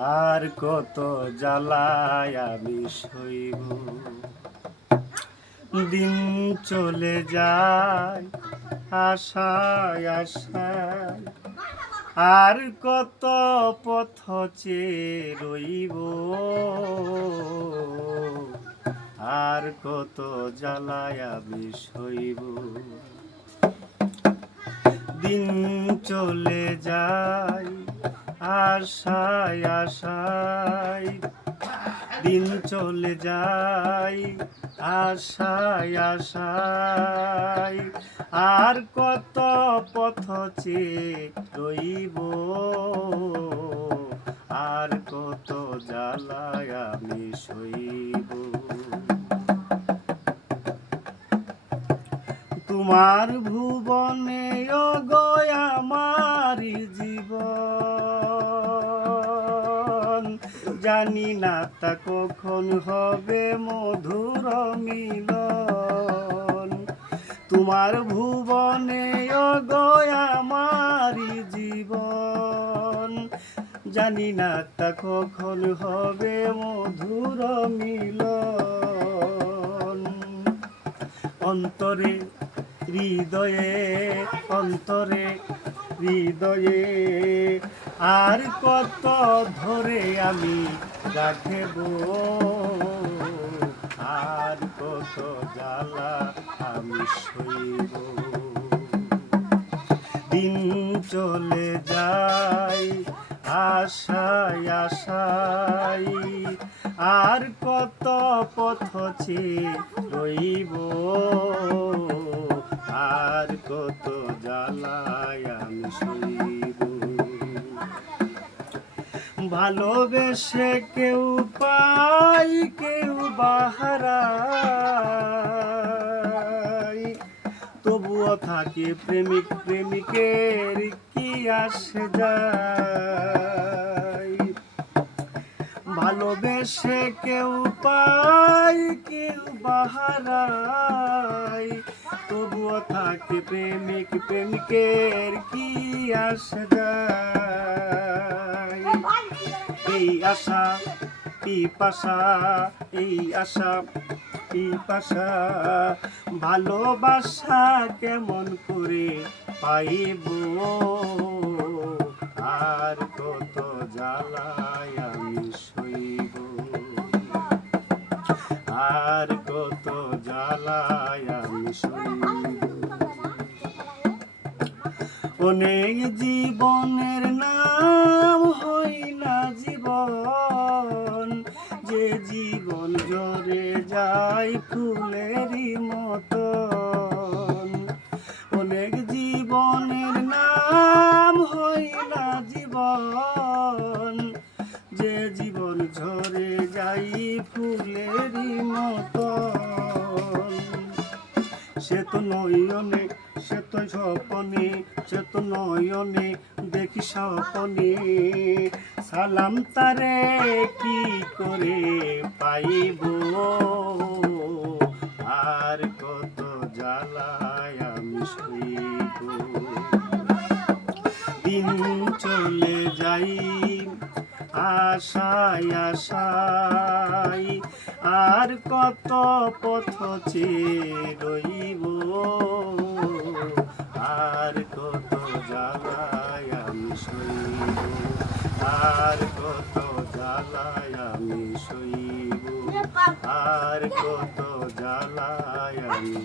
আর কত জ্বালায় আমি সইব। দিন চলে যায়, আশায় আশায়। আর কত পথ রইব। আর কত জ্বালায় আমি সইব। দিন চলে যায় আশায় আশায় দিন চলে যায়। আশায় আশায় আর কত পথ রইব? আর কত জ্বালায় আমি সইব? তোমার ভুবনে গয় আমার জীবন। জানি না তা কখন হবে মধুর মিলন। তোমার ভুবনে গয় আমার জীবন। জানি না তা কখন হবে মধুর মিলন। অন্তরে হৃদয়ে, অন্তরে হৃদয়ে। আর কত ধরে আমি রাখব? আর কত জ্বালা আমি সইব? দিন চলে যায়, আশায় আশায়। আর কত পথ রইব? আর কত জ্বালায় আমি ভালোবেসে কেউ পাই কেউ বাহারাই তবুও থাকে প্রেমিক প্রেমিকের কি আসে যায়। ভালোবেসে কেউ পাই কেউ বাহারাই তবুও থাকে প্রেমিক প্রেমিকের কি আসে এই আশা পিপাসা এই আশা পিপাসা ভালোবাসা কেমন করে পাইব? আর কত জ্বালায় আমি সইব? আর কত জ্বালায় অনেক জীবনের নাম হই জীবন ঝরে যাই ফুলেরই মত। সে তো নয়নে, সে তো স্বপনে, সে তো নয়নে দেখি স্বপনে। সালাম তারে কি করে পাইব? আশায় আশায়। আর কত পথ চেয়ে রইব, আর কত জ্বালায় আমি সইব, আর কত জ্বালায় আমি সইব, আর কত জ্বালায় আমি